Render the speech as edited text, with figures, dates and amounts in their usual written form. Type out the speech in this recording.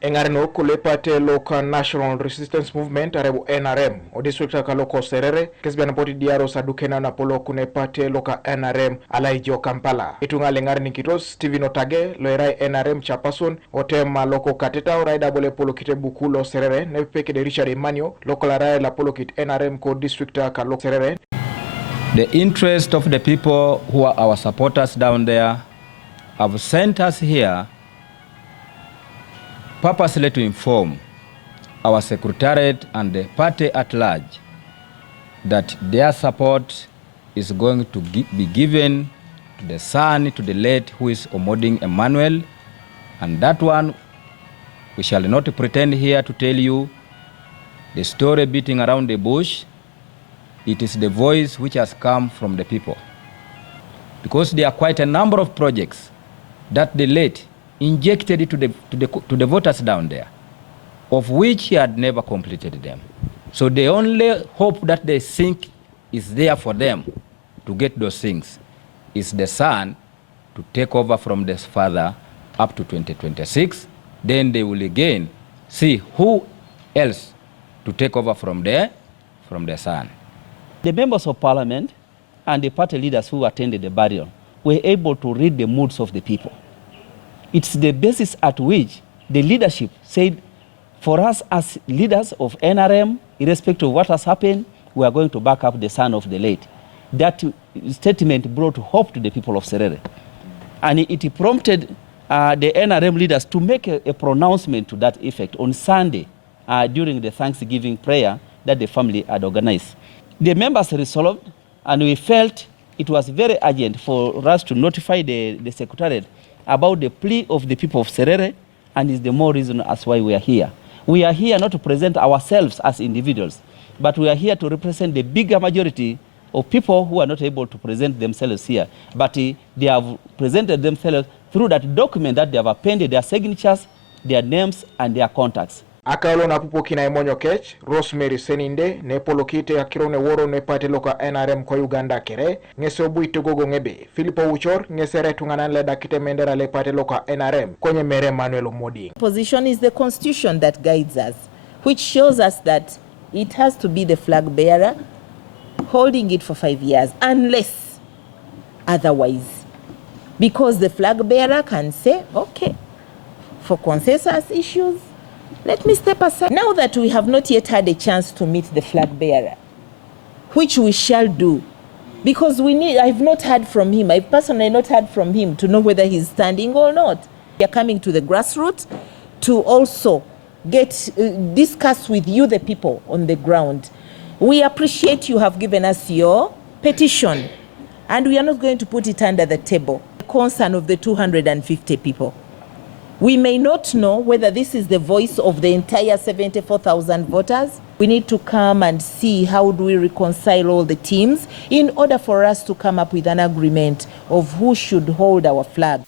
Engarno kulepate loka National Resistance Movement arebu NRM o district ka loko Serere kesbiana poti diaro sadukena na polo kunepate loka NRM alaijo Kampala itungale ngarni kitos Steven Otage loerai NRM chapason otema loko kateta oraida bole polo kite Ebuku lo Serere nepeke de Richard Emmanuel loko la rai la polo kit NRM ko district ka loko Serere. The interest of the people who are our supporters down there have sent us here purposely to inform our secretariat and the party at large that their support is going to be given to the son, to the late, who is Omoding Emmanuel. And that one, we shall not pretend here to tell you the story beating around the bush. It is the voice which has come from the people. Because there are quite a number of projects that the late injected it to the voters down there, of which he had never completed them. So the only hope that they think is there for them to get those things is the son to take over from the father up to 2026. Then they will again see who else to take over from the son. The members of parliament and the party leaders who attended the burial were able to read the moods of the people. It's the basis at which the leadership said, for us as leaders of NRM, irrespective of what has happened, we are going to back up the son of the late. That statement brought hope to the people of Serere. And it prompted the NRM leaders to make a pronouncement to that effect on Sunday during the Thanksgiving prayer that the family had organized. The members resolved, and we felt it was very urgent for us to notify the secretariat about the plea of the people of Serere, and is the more reason as why we are here. We are here not to present ourselves as individuals, but we are here to represent the bigger majority of people who are not able to present themselves here. But they have presented themselves through that document that they have appended their signatures, their names, and their contacts. Akalo na pupo kina emonyo kech, Rosemary Seninde, ne polo kite akirone woro ne pate loka NRM ko Uganda kere, ngese obuite gogo ngebe, Filipo Uchor, ngese retunganan leda kite mendera le pate loka NRM, konye mere Manuel Omoding. Position is the constitution that guides us, which shows us that it has to be the flag bearer holding it for 5 years, unless otherwise. Because the flag bearer can say, okay, for consensus issues, let me step aside. Now that we have not yet had a chance to meet the flag bearer, which we shall do, because I've not heard from him, I've personally not heard from him to know whether he's standing or not. We are coming to the grassroots to also discuss with you, the people on the ground. We appreciate you have given us your petition, and we are not going to put it under the table. The concern of the 250 people. We may not know whether this is the voice of the entire 74,000 voters. We need to come and see how do we reconcile all the teams in order for us to come up with an agreement of who should hold our flag.